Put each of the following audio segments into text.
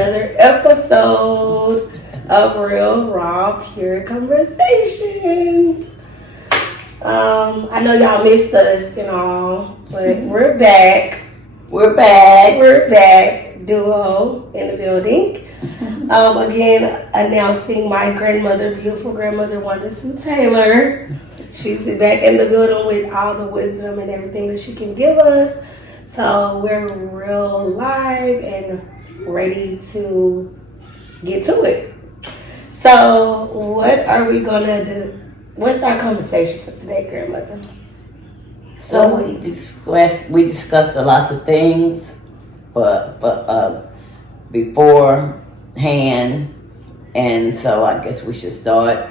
another episode of Real Raw Pure Conversations. I know y'all missed us and all, but we're back. We're back. Duo in the building. Again, announcing my grandmother, beautiful grandmother, Wanda Taylor. She's back in the building with all the wisdom and everything that she can give us. So we're real live and ready to get to it. So what are we gonna do? What's our conversation for today, grandmother? So we discussed a lot of things, but beforehand, and so I guess we should start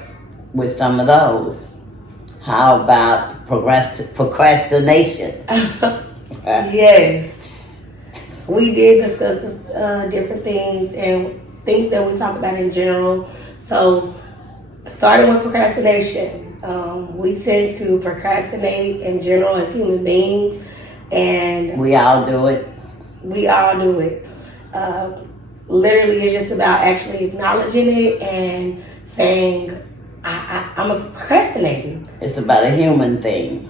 with some of those. How about procrastination? Yes, we did discuss different things and things that we talk about in general. So, starting with procrastination, we tend to procrastinate in general as human beings, and we all do it. Literally, it's just about actually acknowledging it and saying, I'm a procrastinating. It's about a human thing.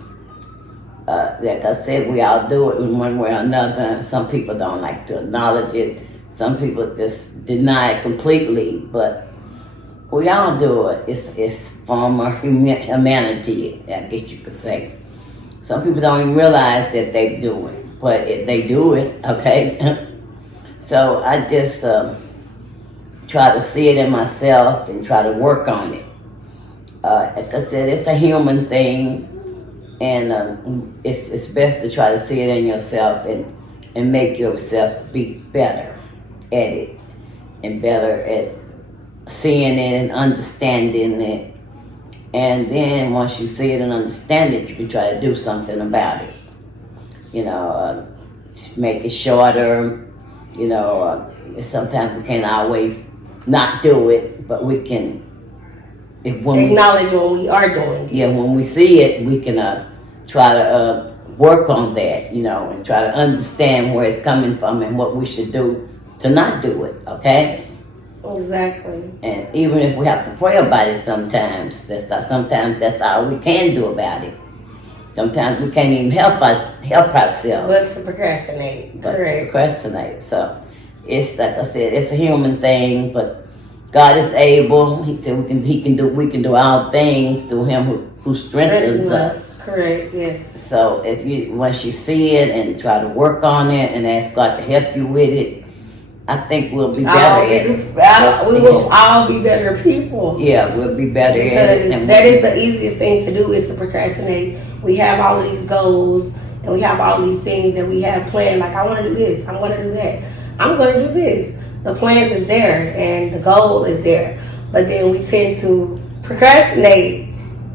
Like I said, we all do it in one way or another. Some people don't like to acknowledge it. Some people just deny it completely. But we all do it. It's form of humanity, I guess you could say. Some people don't even realize that they do it, but they do it, okay? So I just try to see it in myself and try to work on it. Like I said, it's a human thing. And it's best to try to see it in yourself and make yourself be better at it and better at seeing it and understanding it. And then once you see it and understand it, you can try to do something about it. Make it shorter. Sometimes we can't always not do it, but we can acknowledge what we are doing. Yeah, when we see it, we can try to work on that, and try to understand where it's coming from and what we should do to not do it, okay? Exactly. And even if we have to pray about it sometimes that's all we can do about it. Sometimes we can't even help ourselves. But to procrastinate. Correct. So it's like I said, it's a human thing, but God is able. He said we can do all things through Him who strengthens us. Correct. Yes. So once you see it and try to work on it and ask God to help you with it, I think we'll be better at it. We will all be better people. Yeah, we'll be better at it. Because that is the easiest thing to do is to procrastinate. We have all of these goals and we have all these things that we have planned. Like, I want to do this. I'm going to do that. I'm going to do this. The plan is there and the goal is there. But then we tend to procrastinate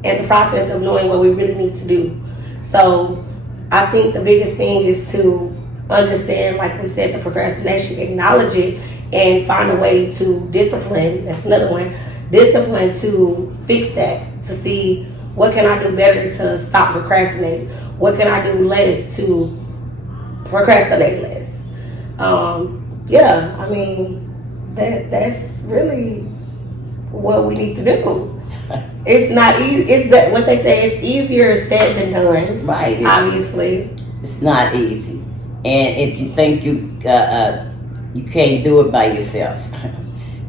in the process of knowing what we really need to do. So I think the biggest thing is to understand, like we said, the procrastination, acknowledge it, and find a way to discipline. That's another one. Discipline to fix that, to see what can I do better to stop procrastinating. What can I do less to procrastinate less? That's really what we need to do. It's not easy. It's what they say. It's easier said than done. Right. Obviously, it's not easy. And if you think you can't do it by yourself,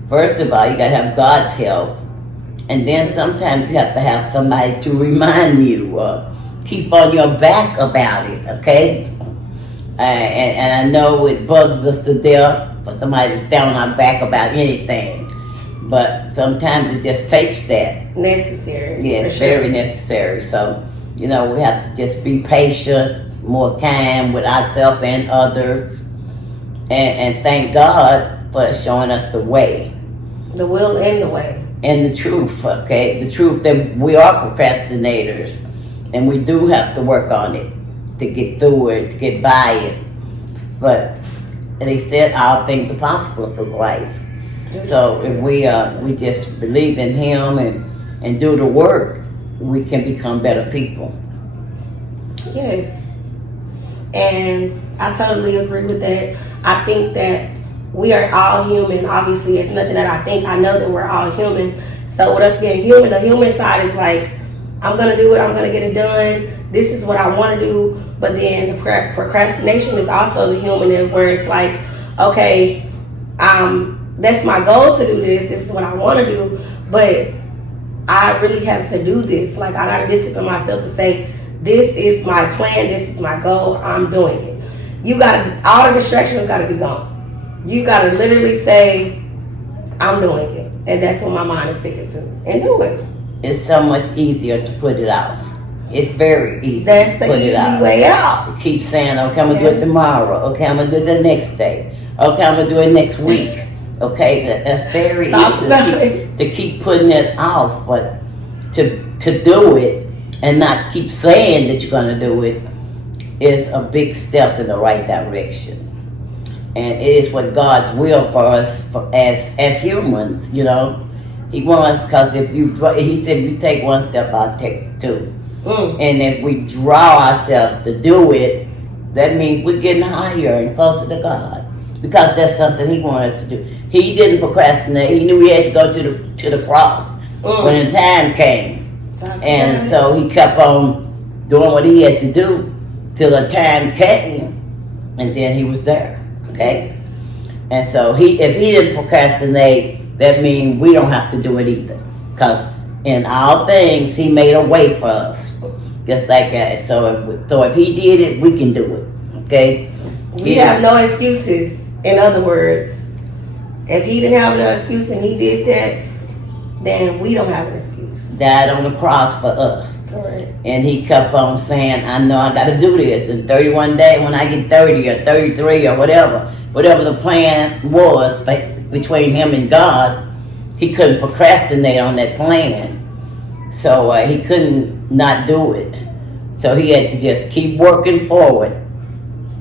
first of all, you got to have God's help, and then sometimes you have to have somebody to remind you, keep on your back about it. Okay. And I know it bugs us to death for somebody to stay on our back about anything. But sometimes it just takes that. Necessary. Yes, very necessary. So, we have to just be patient, more kind with ourselves and others. And thank God for showing us the way. The will and the way. And the truth, okay? The truth that we are procrastinators. And we do have to work on it to get through it, to get by it. But they said all things are possible through Christ. So if we just believe in Him and do the work, we can become better people. Yes. And I totally agree with that. I think that we are all human. Obviously, it's nothing that I think. I know that we're all human. So with us being human, the human side is like, I'm gonna do it. I'm gonna get it done. This is what I want to do. But then the procrastination is also the human, where it's like, okay, that's my goal to do this. This is what I want to do, but I really have to do this. Like, I gotta discipline myself to say, this is my plan. This is my goal. I'm doing it. You gotta, all the distractions gotta be gone. You gotta literally say, I'm doing it, and that's what my mind is sticking to, and do it. It's so much easier to put it off. It's very easy. That's to the put it easy off. way out. Keep saying, okay, I'm gonna do it tomorrow. Okay, I'm gonna do it the next day. Okay, I'm gonna do it next week. Okay, that's very easy to keep putting it off, but to do it and not keep saying that you're gonna do it is a big step in the right direction. And it is what God's will for us as humans, you know. He wants, because he said, if you take one step, I'll take two. And if we draw ourselves to do it, that means we're getting higher and closer to God, because that's something He wanted us to do. He didn't procrastinate. He knew He had to go to the cross when the time came, and so He kept on doing what He had to do till the time came, and then He was there. Okay, and so if He didn't procrastinate, that means we don't have to do it either, because in all things He made a way for us. Just like that. So if He did it, we can do it. Okay? We have no excuses. In other words, if He didn't have no excuse and He did that, then we don't have an excuse. Died on the cross for us. Correct. And He kept on saying, I know I got to do this. In 31 days, when I get 30 or 33 or whatever the plan was between Him and God, He couldn't procrastinate on that plan. So He couldn't not do it. So He had to just keep working forward,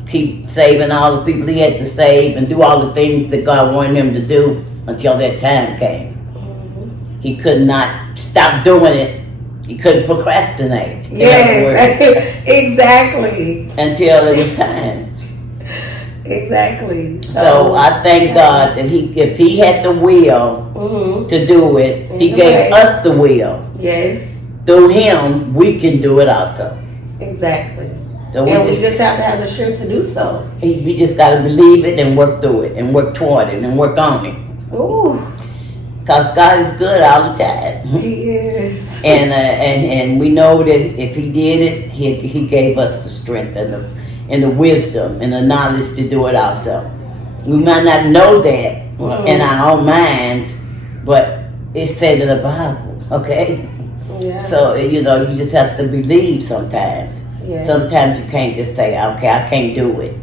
keep saving all the people He had to save, and do all the things that God wanted Him to do until that time came. Mm-hmm. He could not stop doing it. He couldn't procrastinate. Yes, exactly. Until it was time. Exactly. So I thank God that if He had the will to do it, He gave us the will. Yes. Through Him, we can do it also. Exactly. So we just have to have the strength to do so. We just got to believe it and work through it and work toward it and work on it. Ooh. Because God is good all the time. He is. And we know that if He did it, He gave us the strength and the wisdom and the knowledge to do it also. We might not know that in our own minds, but it's said in the Bible, okay? Yeah. So, you just have to believe sometimes. Yes. Sometimes you can't just say, okay, I can't do it.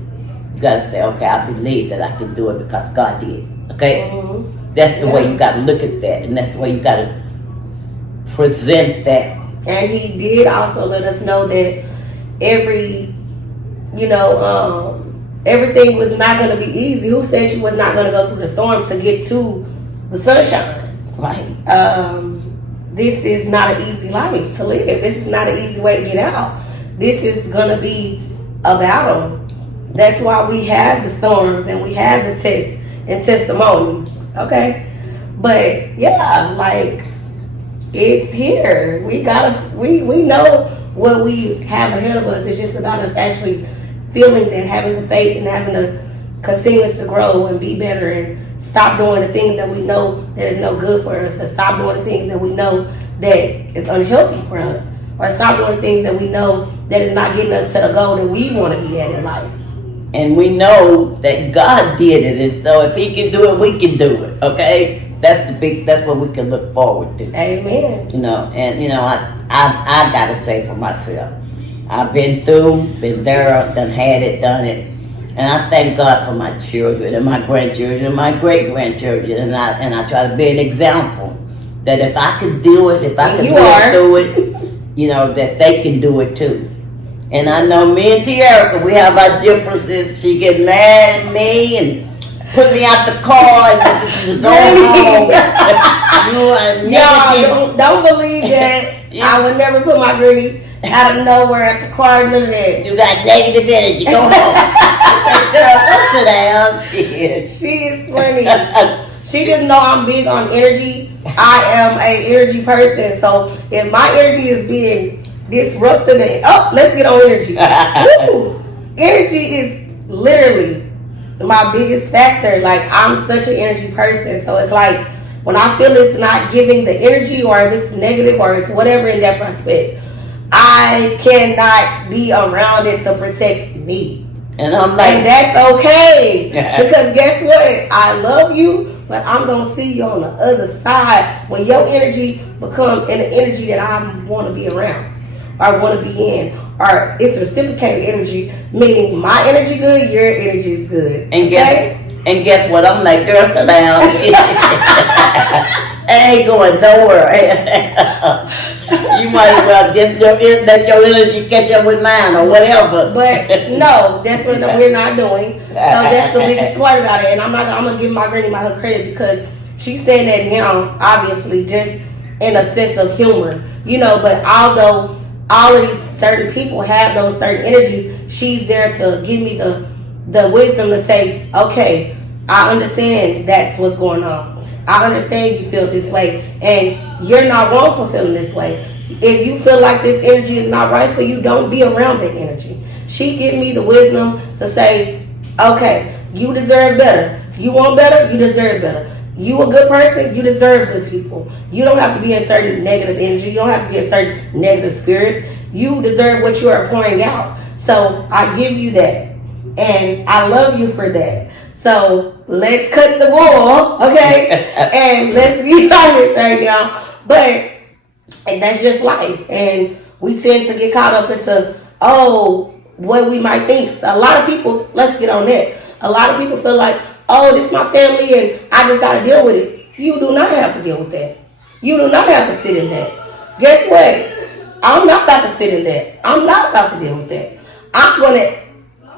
You got to say, okay, I believe that I can do it because God did. Okay? Mm-hmm. That's the way you got to look at that. And that's the way you got to present that. And He did also let us know that everything was not going to be easy. Who said you was not going to go through the storm to get to the sunshine? Right. This is not an easy life to live. This is not an easy way to get out. This is going to be a battle. That's why we have the storms and we have the tests and testimonies. Okay? But yeah, like, it's here. We know what we have ahead of us. It's just about us actually feeling that, having the faith and having to continue to grow and be better and stop doing the things that we know that is no good for us, to stop doing the things that we know that is unhealthy for us, or stop doing the things that we know that is not getting us to the goal that we want to be at in life. And we know that God did it, and so if He can do it, we can do it. Okay, that's what we can look forward to. Amen. I gotta say for myself, I've been there, done had it, done it. And I thank God for my children and my grandchildren and my great-grandchildren. And I try to be an example that if I could do it, if I could do it, that they can do it too. And I know me and Tiara, we have our differences. She get mad at me and put me out the car and just go home. are Y'all don't believe that. I would never put my granny out of nowhere at the car, none of that. You got negative energy. Go home. Girl, go sit down. Shit. She is funny. She just know I'm big on energy. I am a energy person. So if my energy is being disruptive and let's get on energy. Woo! Energy is literally my biggest factor. Like I'm such an energy person. So it's like when I feel it's not giving the energy or if it's negative or it's whatever in that prospect, I cannot be around it to protect me. And I'm like, and that's okay. Because guess what? I love you, but I'm gonna see you on the other side when your energy becomes an energy that I want to be around or want to be in. Or it's reciprocated energy, meaning my energy good, your energy is good. And guess what? I'm like, girl, sit down. I ain't going nowhere. You might as well just let your energy catch up with mine or whatever. But no, that's what we're not doing. So that's the biggest part about it. And I'm gonna give my granny her credit because she's saying that now, obviously, just in a sense of humor, you know. But although all of these certain people have those certain energies, she's there to give me the wisdom to say, okay, I understand that's what's going on. I understand you feel this way, and you're not wrong for feeling this way. If you feel like this energy is not right for you, don't be around that energy. She give me the wisdom to say, okay, you deserve better. You want better, you deserve better. You a good person, you deserve good people. You don't have to be in certain negative energy. You don't have to be in certain negative spirits. You deserve what you are pouring out. So I give you that, and I love you for that. So let's cut the ball, okay? And let's be honest right now. But and that's just life. And we tend to get caught up into, what we might think. So a lot of people, let's get on that. A lot of people feel like, this is my family and I just got to deal with it. You do not have to deal with that. You do not have to sit in that. Guess what? I'm not about to sit in that. I'm not about to deal with that. I'm going to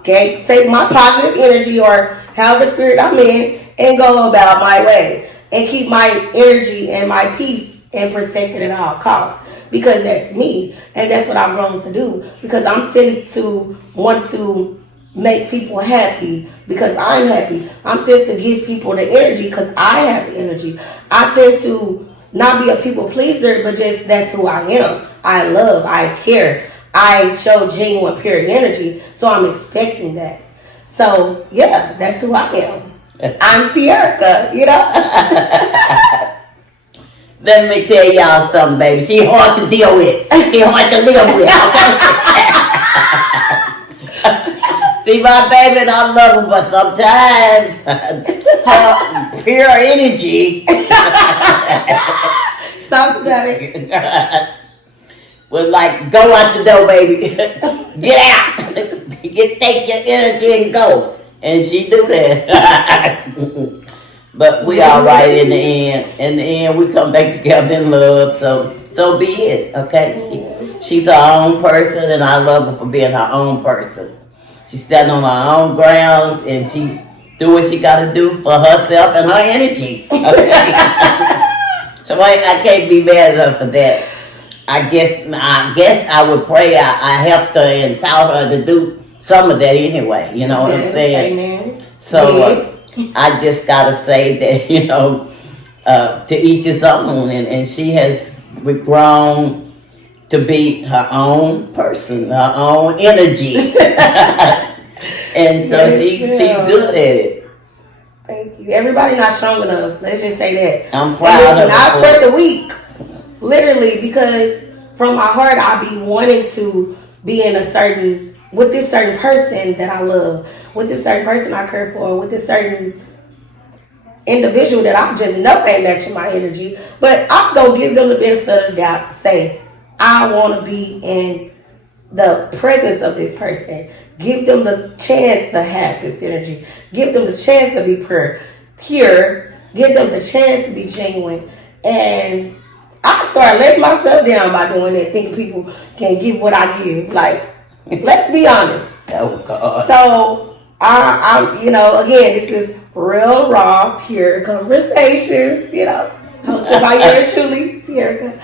take my positive energy or however spirit I'm in and go about my way and keep my energy and my peace and protect it at all costs, because that's me and that's what I've grown to do, because I'm tend to want to make people happy because I'm happy. I'm tend to give people the energy because I have the energy. I tend to not be a people pleaser, but just that's who I am. I love, I care, I show genuine pure energy, so I'm expecting that. So yeah, that's who I am. I'm Tierica, you know. Let me tell y'all something, baby. She hard to deal with. She hard to live with, okay? See, my baby, and I love her, but sometimes her pure energy. Talk about it. Was like, go out the door, baby. Get out. Take your energy and go. And she do that. But we all right in the end. In the end, we come back together in love. So be it, okay? She's her own person, and I love her for being her own person. She's standing on her own ground, and she do what she got to do for herself and her energy. Okay? So I can't be mad at her for that. I guess I would pray I helped her and taught her to do some of that anyway. You know what I'm saying? Amen. So I just gotta say that to each his own, and she has grown to be her own person, her own energy, and so she's good at it. Thank you. Everybody not strong enough. Let's just say that. I'm proud of her. Not for the weak. Literally, because from my heart, I be wanting to be with this certain person that I love, with this certain person I care for, with this certain individual that I just know ain't matching my energy. But I'm going to give them the benefit of the doubt to say, I want to be in the presence of this person. Give them the chance to have this energy. Give them the chance to be pure. Give them the chance to be genuine. And I started letting myself down by doing that, thinking people can give what I give. Like, let's be honest. Oh, God. So, I'm again, this is real, raw, pure conversations, hosted by yours truly, Tierra.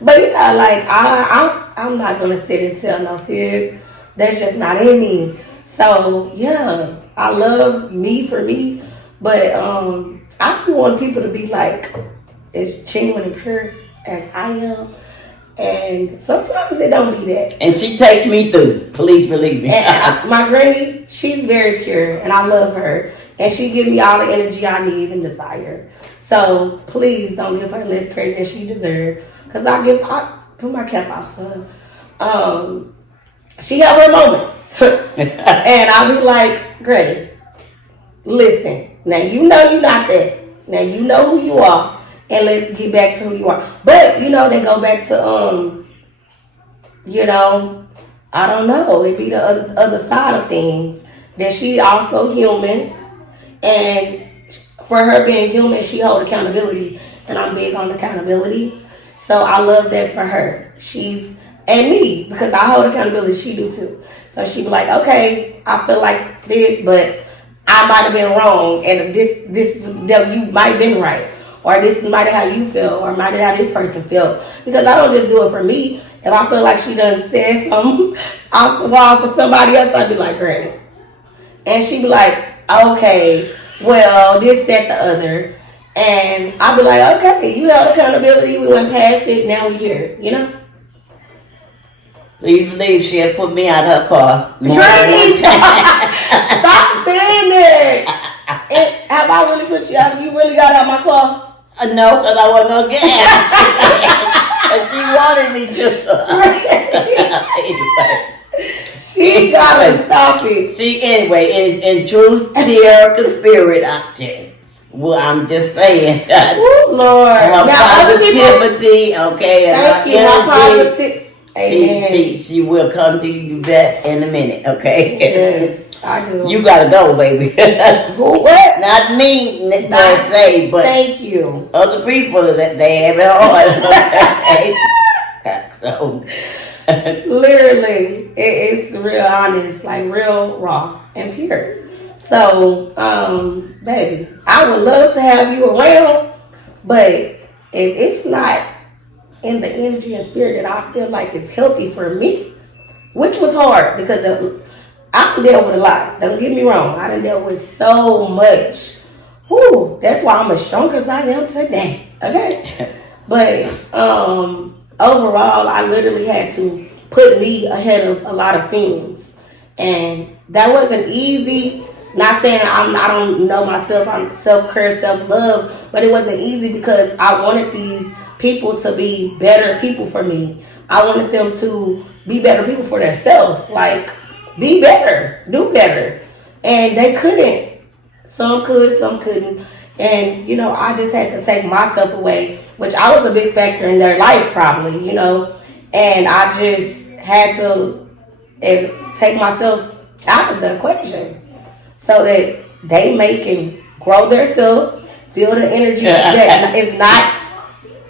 But yeah, like I'm not gonna sit and tell no fib. That's just not in me. So yeah, I love me for me, but I want people to be like as genuine and pure as I am. And sometimes it don't be that. And she takes me through. Please believe me. My granny, she's very pure, and I love her, and she gives me all the energy I need and desire. So please don't give her less credit than she deserves, cause I put my cap out for her. She have her moments, and I'll be like, Granny, listen. Now you know you're not that. Now you know who you are, and let's get back to who you are. But they go back to I don't know. It be the other side of things. That she also human, and for her being human, she hold accountability, and I'm big on accountability. So I love that for her. And me, because I hold accountability. She do too. So she be like, okay, I feel like this, but I might have been wrong, and this that you might have been right, or this might have how you feel, or might have how this person felt. Because I don't just do it for me. If I feel like she done said something off the wall for somebody else, I'd be like, Granny. And she'd be like, okay, well, this, that, the other. And I'd be like, okay, you held accountability, we went past it, now we're here. Please believe she had put me out of her car. Granny, stop saying that. And have I really put you out? You really got out of my car? No, because I wasn't no gas. And she wanted me to. She gotta stop it. See, anyway, in truth, Tierra spirit out there. Well, I'm just saying. Oh Lord. Her Now, positivity, okay, and thank you, her my positive. She will come to you that in a minute, okay? Yes, I do. You gotta go, baby. Who? What? Not me, per se, but thank you. Other people that they have it hard. So, literally, it's real honest, like real raw and pure. So, baby, I would love to have you around, but if it's not in the energy and spirit that I feel like is healthy for me, which was hard because I done dealt with a lot. Don't get me wrong. I done dealt with so much. Whew, that's why I'm as strong as I am today. Okay? But overall, I literally had to put me ahead of a lot of things. And that wasn't easy. Not saying I don't know myself, I'm self-care, self-love, but it wasn't easy because I wanted these people to be better people for me. I wanted them to be better people for themselves. Like, be better, do better. And they couldn't. Some could, some couldn't. And, I just had to take myself away, which I was a big factor in their life probably, And I just had to take myself out of the equation so that they can grow themselves, feel the energy that is not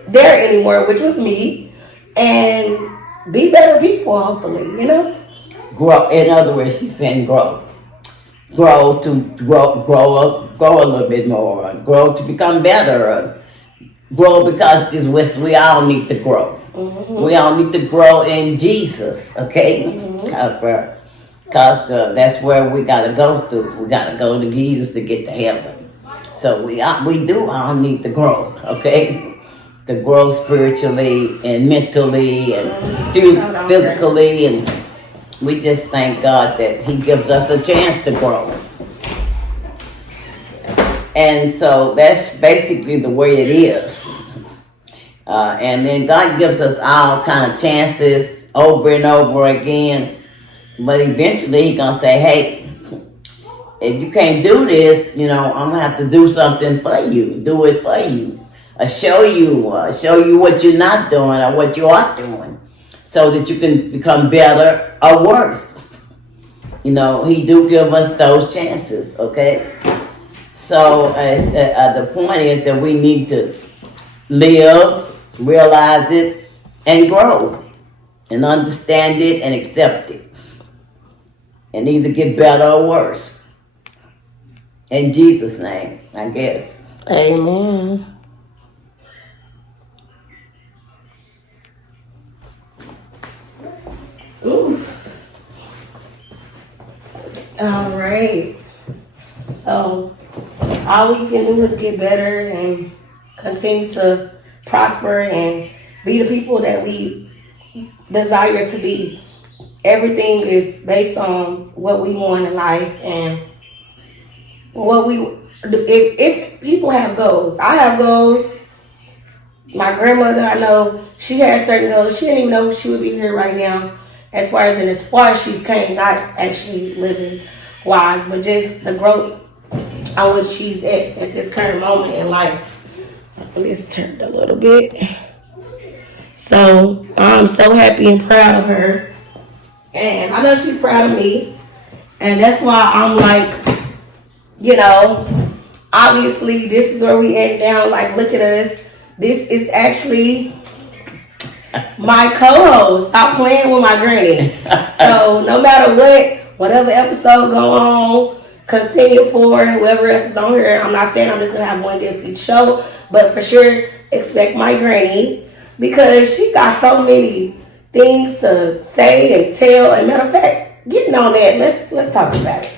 there anymore, which was me, and be better people, hopefully, Grow. In other words, she's saying grow. Grow up, grow a little bit more, grow to become better, grow because we all need to grow. Mm-hmm. We all need to grow in Jesus, okay? Mm-hmm. Because that's where we got to go through. We got to go to Jesus to get to heaven. So we do all need to grow, okay? To grow spiritually and mentally and physically, and we just thank God that He gives us a chance to grow. And so that's basically the way it is. And then God gives us all kind of chances over and over again. But eventually He's going to say, hey, if you can't do this, I'm going to have to do something for you. Do it for you. Show you what you're not doing or what you are doing, so that you can become better or worse. He do give us those chances, okay? So the point is that we need to live, realize it, and grow, and understand it and accept it, and either get better or worse. In Jesus' name, I guess. Amen. All right. So all we can do is get better and continue to prosper and be the people that we desire to be. Everything is based on what we want in life and what we. If people have goals, I have goals. My grandmother, I know she had certain goals. She didn't even know she would be here right now. As far as she's came, not actually living wise, but just the growth on which she's at this current moment in life. Let me just turn it a little bit. So I'm so happy and proud of her. And I know she's proud of me. And that's why I'm like, you know, obviously this is where we end down. Like, look at us. This is actually my co-host. Stop playing with my granny. So no matter what, whatever episode go on, continue for whoever else is on here. I'm not saying I'm just gonna have one guest each show, but for sure expect my granny because she got so many things to say and tell. And matter of fact, getting on that, let's talk about it.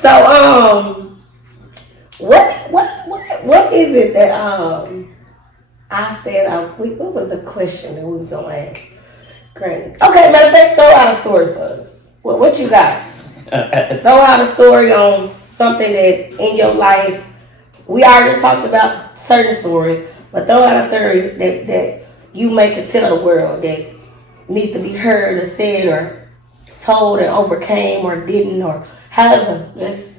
So what is it that I said what was the question that we was gonna ask? Granny. Okay, matter of fact, throw out a story for us. What you got? Throw out a story on something that in your life. We already talked about certain stories, but throw out a story that you may could tell the world that need to be heard or said or told and overcame or didn't or however.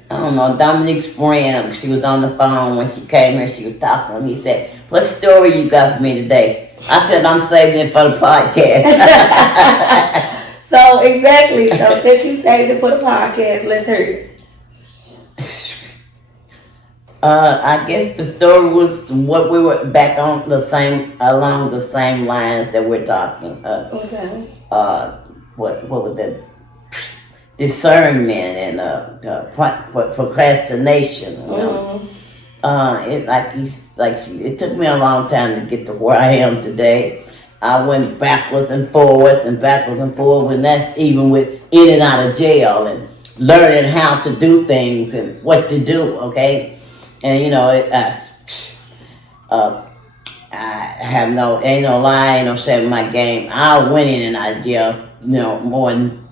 I don't know, Dominique's friend, she was on the phone when she came here, she was talking to him. He said, "What story you got for me today?" I said, "I'm saving it for the podcast." So exactly. So since you saved it for the podcast, let's hear it. I guess the story was what we were back on along the same lines that we're talking. Okay. What was that? Discernment and procrastination. You know, it took me a long time to get to where I am today. I went backwards and forwards, and that's even with in and out of jail and learning how to do things and what to do. Okay, and you know, I have ain't no lie, ain't no shame in my game. I went in and out of jail, you know, more than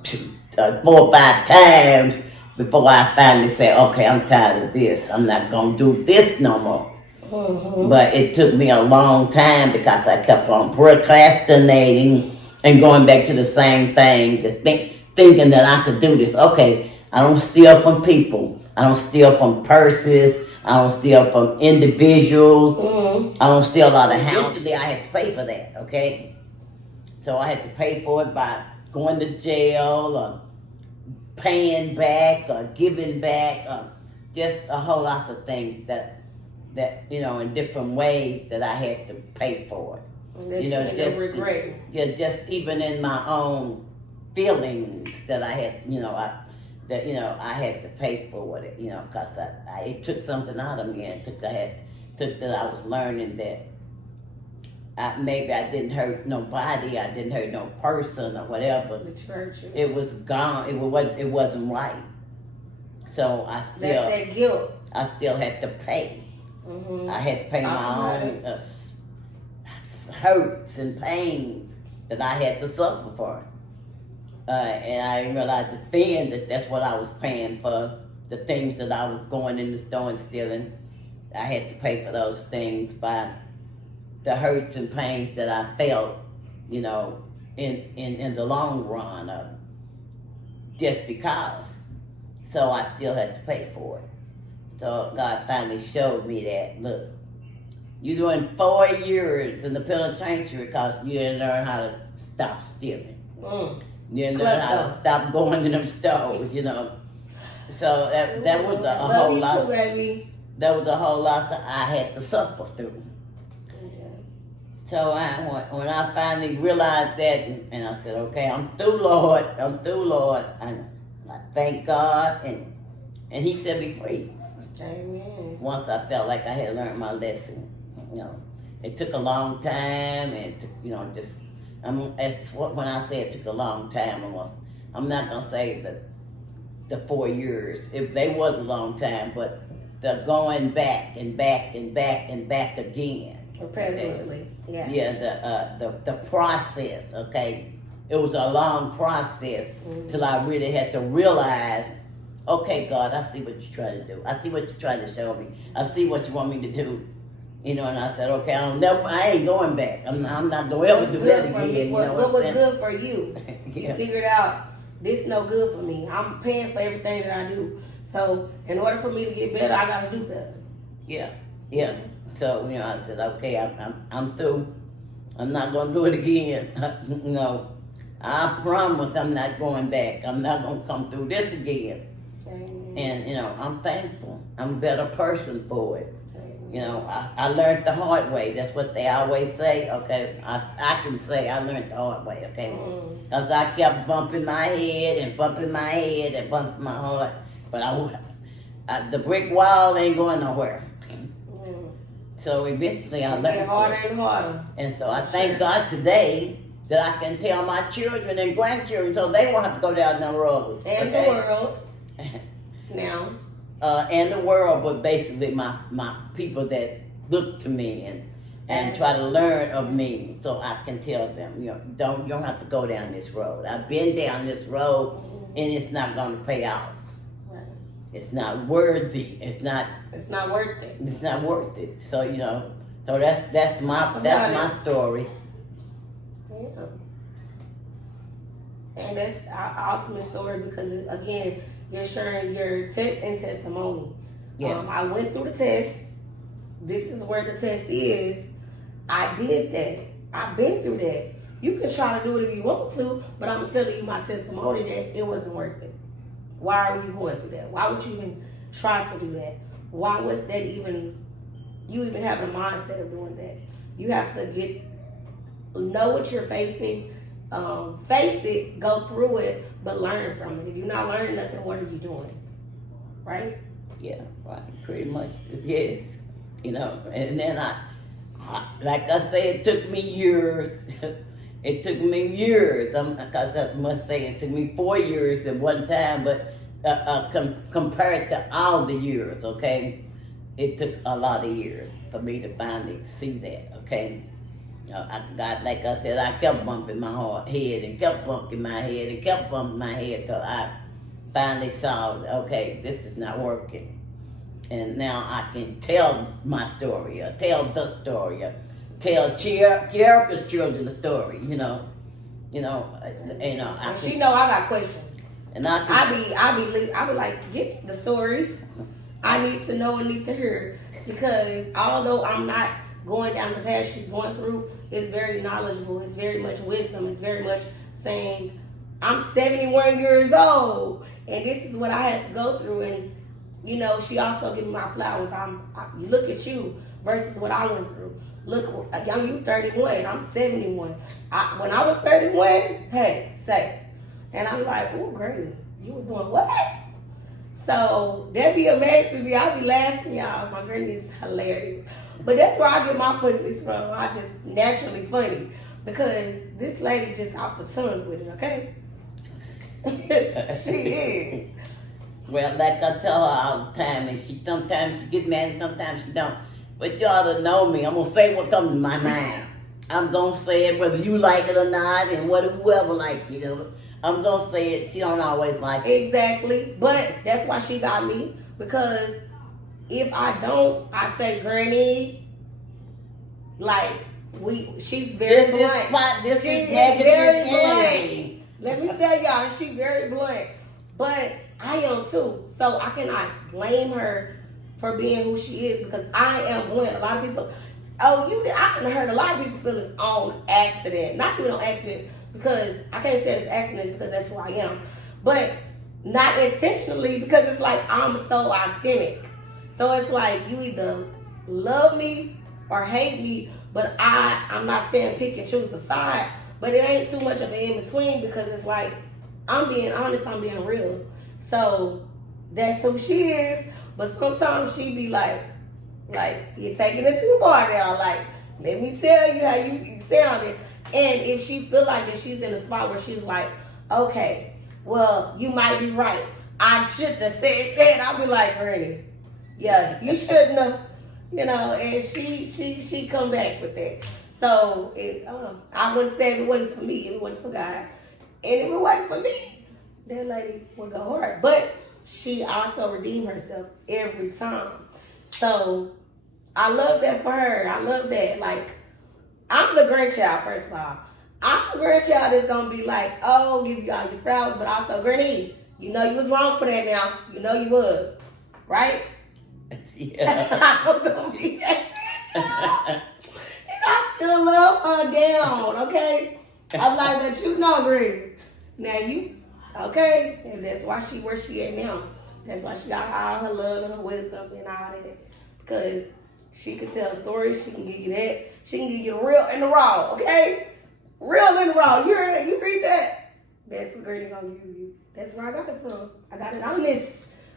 4 or 5 times before I finally said, okay, I'm tired of this. I'm not going to do this no more. Mm-hmm. But it took me a long time because I kept on procrastinating and going back to the same thing, thinking that I could do this. Okay, I don't steal from people. I don't steal from purses. I don't steal from individuals. Mm-hmm. I don't steal out of houses. I had to pay for that, okay? So I had to pay for it by going to jail or paying back or giving back or just a whole lot of things that you know, in different ways that I had to pay for it. You know, just even in my own feelings that I had, you know, I had to pay for it, you know, because it took something out of me, and took that I was learning that maybe I didn't hurt nobody, I didn't hurt no person or whatever. It was gone. It wasn't right. So that's that guilt. I still had to pay. Mm-hmm. I had to pay my own hurts and pains that I had to suffer for. And I realized then that that's what I was paying for, the things that I was going in the store and stealing. I had to pay for those things by the hurts and pains that I felt, you know, in the long run, just because. So I still had to pay for it. So God finally showed me that, look, you're doing 4 years in the penitentiary because you didn't learn how to stop stealing. You didn't learn how to stop going to them stores, you know. So that was a whole lot. That was a whole lot that I had to suffer through. So when I finally realized that, and I said, okay, I'm through, Lord. And I thank God, and He set me free. Amen. Once I felt like I had learned my lesson, you know, it took a long time, and it took, you know, just when I say it took a long time, I'm not gonna say that the 4 years. They was a long time, but the going back and back and back and back again. Repetitively, yeah. Yeah, the process. Okay, it was a long process till I really had to realize. Okay, God, I see what you're trying to do. I see what you're trying to show me. I see what you want me to do. And I said, okay, I ain't going back. I'm not gonna ever do that again. What was good for you? Yeah. You figured out this no good for me. I'm paying for everything that I do. So in order for me to get better, I gotta do better. Yeah. So I said, okay, I'm through. I'm not gonna do it again. I promise I'm not going back. I'm not gonna come through this again. Amen. And I'm thankful. I'm a better person for it. I learned the hard way. That's what they always say. Okay, I can say I learned the hard way. Okay, because I kept bumping my head and bumping my head and bumping my heart, but the brick wall ain't going nowhere. So eventually I learned. Get harder and harder. And so I thank God today that I can tell my children and grandchildren so they won't have to go down the road. And the world. Now. And the world, but basically my people that look to me and try to learn of me, so I can tell them, you don't have to go down this road. I've been down this road, and it's not going to pay off. Right. It's not worthy. It's not worth it. It's not worth it. So so that's my story. Yeah. And that's our ultimate story because again, you're sharing your test and testimony. Yeah. I went through the test. This is where the test is. I did that. I've been through that. You can try to do it if you want to, but I'm telling you my testimony that it wasn't worth it. Why are you going through that? Why would you even try to do that? Why would that you even have the mindset of doing that? You have to know what you're facing. Face it, go through it, but learn from it. If you're not learning nothing, what are you doing? Right? Yeah, right. Pretty much, yes. And then I like I said, it took me years. It took me years. Because I must say it took me 4 years at one time, but compared to all the years, okay, it took a lot of years for me to finally see that, okay. I got, like I said, I kept bumping my head and kept bumping my head and kept bumping my head till I finally saw, okay, this is not working. And now I can tell my story, or tell the story, or tell Jerica's children the story, And she know I got questions. And I be like, give me the stories. I need to know and need to hear, because although I'm not going down the path she's going through, is very knowledgeable. It's very much wisdom. It's very much saying, I'm 71 years old, and this is what I had to go through. And she also gave me my flowers. Look at you versus what I went through. Look, young, you 31. I'm 71. When I was 31, hey, say, and I'm like, oh, Granny, you was doing what? So that be amazing me. I be laughing, y'all. My granny is hilarious. But that's where I get my funniness from. I just naturally funny. Because this lady just off the tongue with it, okay? She is. Well, like I tell her all the time, and sometimes she get mad and sometimes she don't. But you ought to know me. I'm going to say what comes to my mind. I'm going to say it whether you like it or not, and whoever like it. I'm going to say it. She don't always like it. Exactly. But that's why she got me. Because if I don't, I say, Granny, like, she's very blunt. This She is is negative very energy. blunt. Let me tell y'all, she's very blunt. But I am too. So I cannot blame her for being who she is, because I am blunt. A lot of people, I can heard a lot of people feel it's on accident. Not even on accident, because I can't say it's accident because that's who I am. But not intentionally, because it's like I'm so authentic. So it's like you either love me or hate me, but I'm not saying pick and choose the side, but it ain't too much of an in-between, because it's like I'm being honest, I'm being real. So that's who she is. But sometimes she be like you're taking it too far now. Like, let me tell you how you sounded. And if she feel like that she's in a spot where she's like, okay, well, you might be right, I shouldn't have said that. I'll be like, Granny, yeah, you shouldn't have, and she come back with that. So I wouldn't say if it wasn't for me, if it wasn't for God. And if it wasn't for me, that lady would go hard. But she also redeemed herself every time. So I love that for her. I love that. Like, I'm the grandchild, first of all. I'm the grandchild that's going to be like, oh, give you all your flowers, but also, Granny, you know you was wrong for that now. You know you was. Right? Yeah. I'm going to be that grandchild. And I still love her down, okay? I'm like, but you know, Granny. Now you, okay? And that's why she where she at now. That's why she got all her love and her wisdom and all that. Because she can tell stories. She can give you that. She can give you the real and the raw, okay? Real and the raw. You heard that? You read that? That's what Granny gonna give you. That's where I got it from. I got it honest.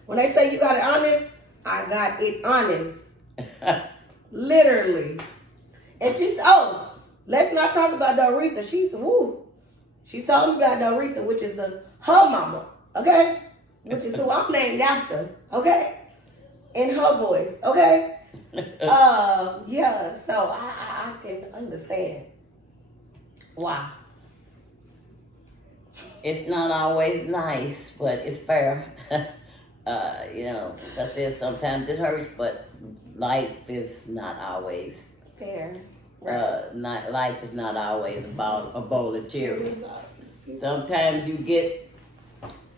When they say you got it honest, I got it honest. Literally. And she's, let's not talk about Doretha. She's, she told me about Doretha, which is her mama, okay? Which is who I'm named after, okay? In her voice, okay? Yeah, so I can understand why. It's not always nice, but it's fair. That's it. Sometimes it hurts, but life is not always fair. Life is not always about a bowl of cherries. Sometimes you get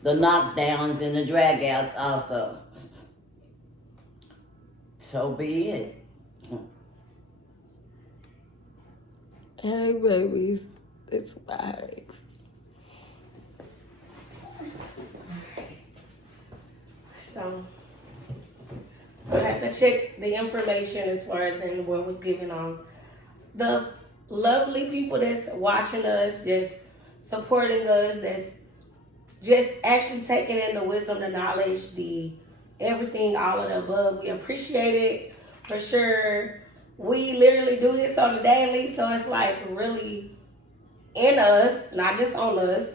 the knockdowns and the dragouts also. So be it. Hey, babies. It's right. So, I have to check the information as far as in what was given on the lovely people that's watching us, that's supporting us, that's just actually taking in the wisdom, the knowledge, the everything, all of the above. We appreciate it for sure. We literally do this on the daily, so it's like really in us, not just on us.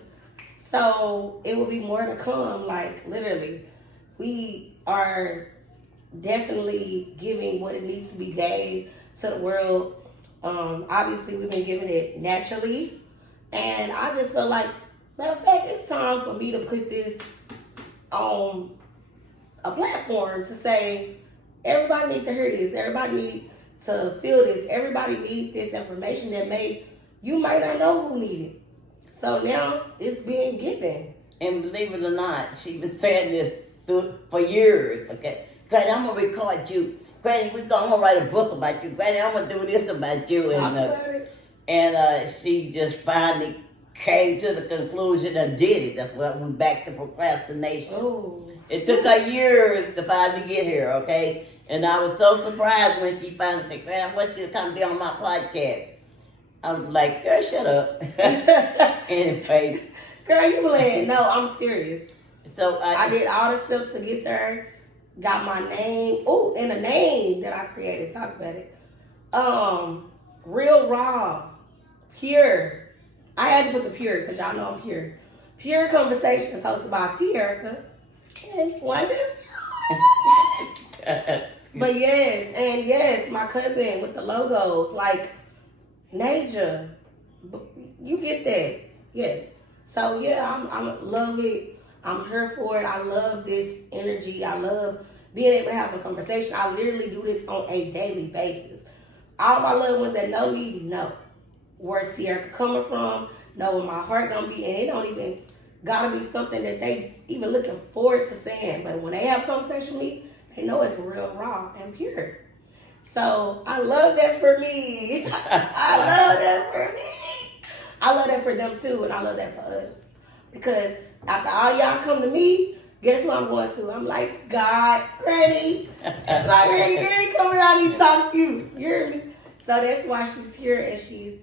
So it will be more to come, like literally. We are definitely giving what it needs to be gave to the world. Obviously, we've been giving it naturally. And I just feel like, matter of fact, it's time for me to put this on a platform to say, everybody needs to hear this. Everybody needs to feel this. Everybody needs this information that you might not know who needs it. So now it's being given. And believe it or not, she's been saying this for years, okay? Granny, I'm going to record you. Granny, I'm going to write a book about you. Granny, I'm going to do this about you. And she just finally came to the conclusion and did it. That's why we're back to procrastination. Oh. It took her years to finally get here, okay? And I was so surprised when she finally said, Granny, I want you to come be on my podcast. I was like, girl, shut up. Anyway. Girl, you playing. No, I'm serious. So I did all the steps to get there. Got my name. Oh, and a name that I created. Talk about it. Real raw. Pure. I had to put the pure because y'all know I'm pure. Pure Conversations hosted by T. Erica and Wanda. But yes, my cousin with the logos, like Naja. You get that. Yes. So yeah, I love it. I'm here for it. I love this energy. I love being able to have a conversation. I literally do this on a daily basis. All my loved ones that know me know where Sierra coming from, know where my heart gonna be, and it don't even gotta be something that they even looking forward to saying. But when they have a conversation with me, they know it's real, raw, and pure. So I love that for me. I love that for me. I love that for them too, and I love that for us. Because after all y'all come to me, guess who I'm going to? I'm like, God, Granny. That's why Granny, come here, I need to talk to you. You hear me? So that's why she's here and she's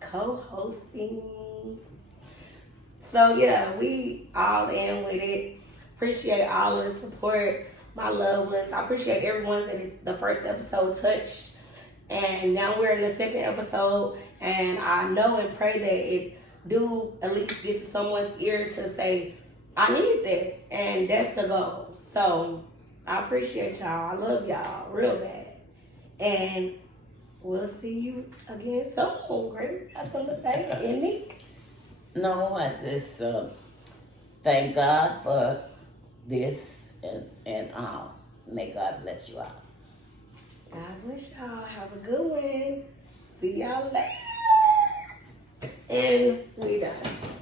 co-hosting. So yeah, we all in with it. Appreciate all of the support, my loved ones. I appreciate everyone that the first episode touched. And now we're in the second episode. And I know and pray that it do at least get to someone's ear to say, I needed that, and that's the goal. So I appreciate y'all. I love y'all real bad, and we'll see you again soon. Great, got something to say, Andy? No, I just thank God for this and all. May God bless you all. God bless y'all. Have a good one. See y'all later. And we done.